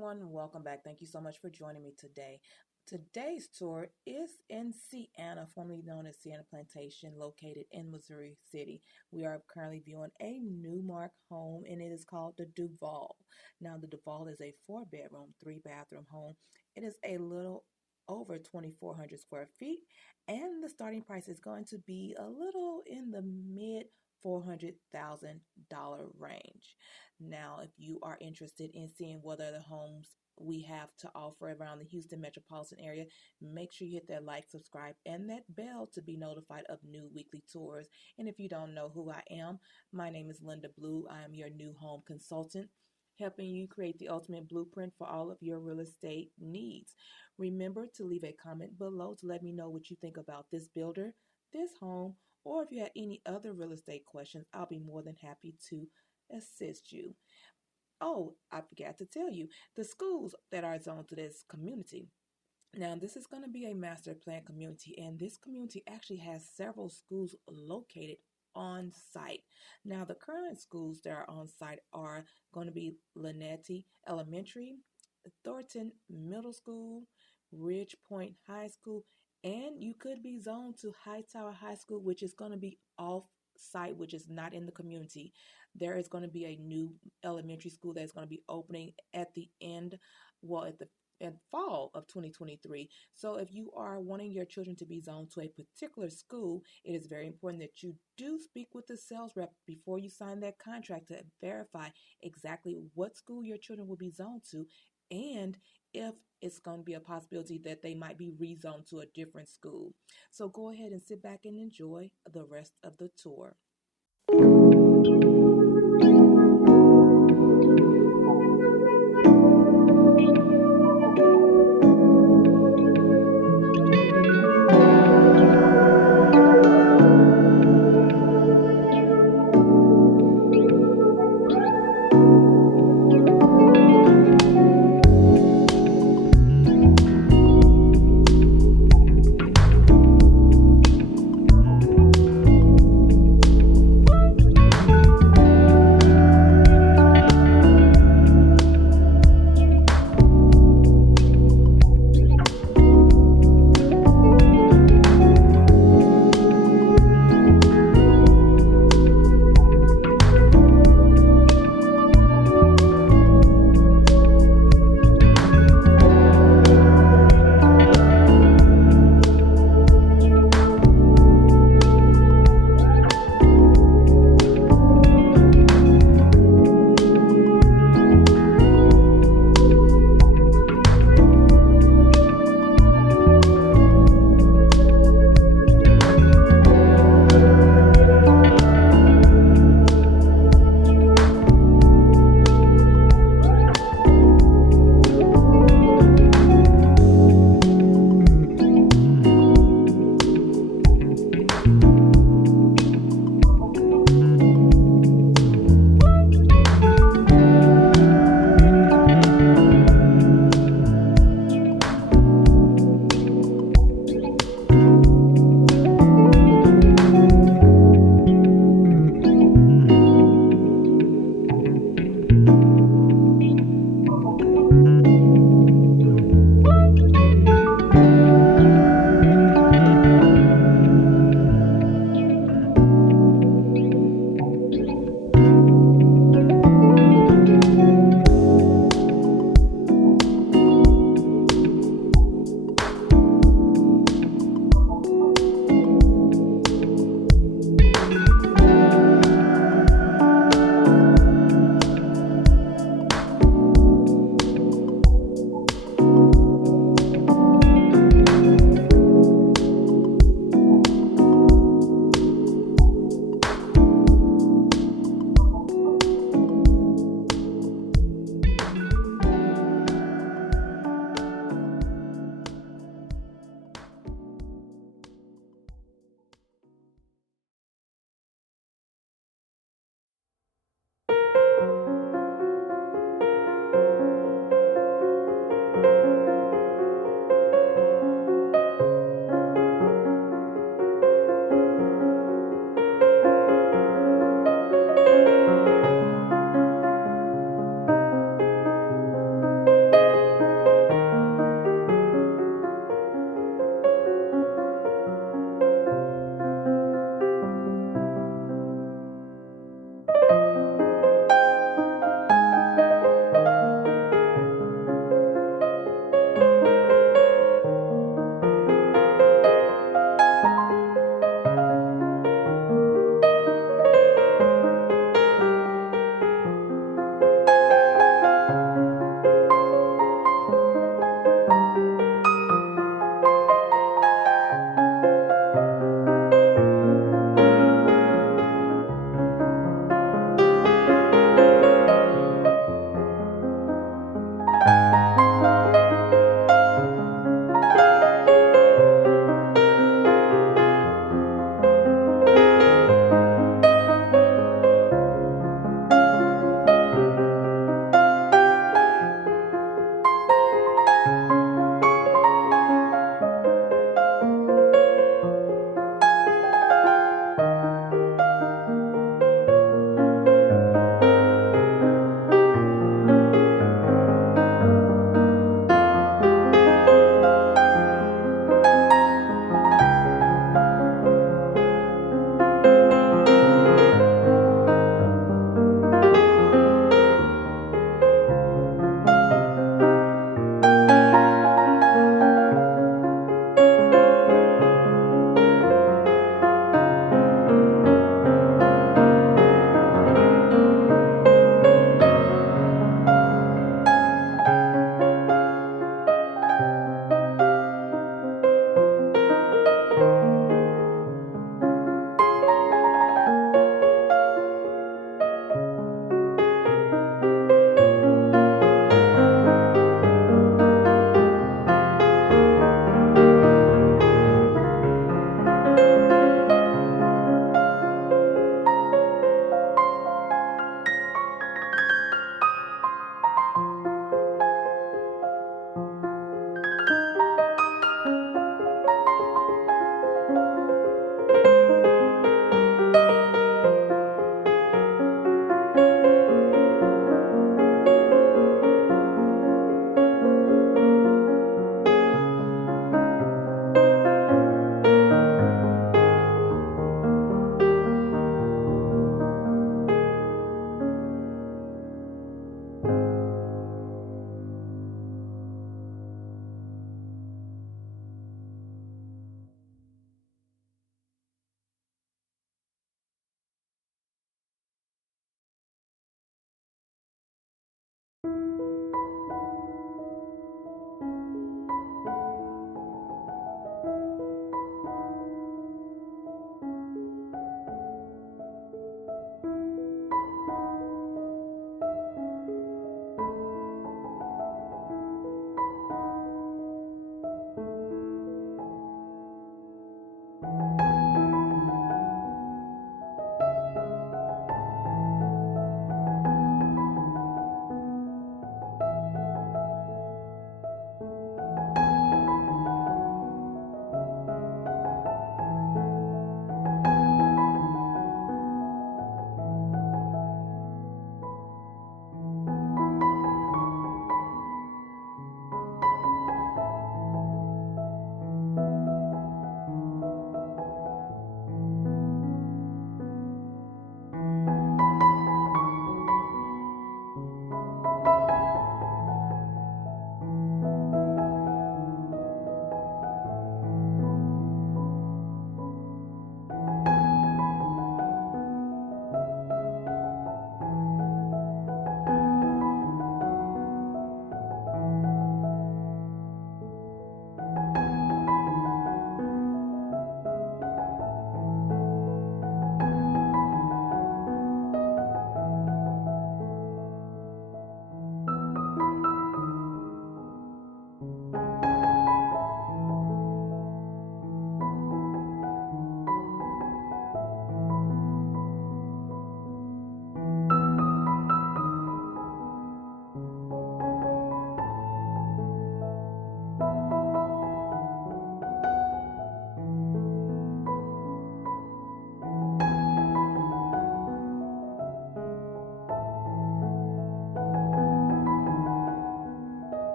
everyone, welcome back. Thank you so much for joining me today. Today's tour is in Sienna, formerly known as Sienna Plantation, located in Missouri City. We are currently viewing a new mark home, and it is called the Duval. Now, the Duval is a 4-bedroom, 3-bathroom home. It is a little over 2,400 square feet, and the starting price is going to be a little in the mid $400,000 range. Now, if you are interested in seeing what other homes we have to offer around the Houston metropolitan area, make sure you hit that like, subscribe, and that bell to be notified of new weekly tours. And if you don't know who I am, my name is Linda Blue. I am your new home consultant, helping you create the ultimate blueprint for all of your real estate needs. Remember to leave a comment below to let me know what you think about this builder, this home, or if you have any other real estate questions. I'll be more than happy to assist you. Oh, I forgot to tell you, the schools that are zoned to this community. Now, this is going to be a master plan community, and this community actually has several schools located on site. Now, the current schools that are on site are going to be Linetti Elementary, Thornton Middle School, Ridge Point High School, and you could be zoned to Hightower High School, which is going to be off site, which is not in the community. There is going to be a new elementary school that's going to be opening at the end, well, at the in fall of 2023. So if you are wanting your children to be zoned to a particular school, it is very important that you do speak with the sales rep before you sign that contract to verify exactly what school your children will be zoned to, and if it's going to be a possibility that they might be rezoned to a different school. So go ahead and sit back and enjoy the rest of the tour.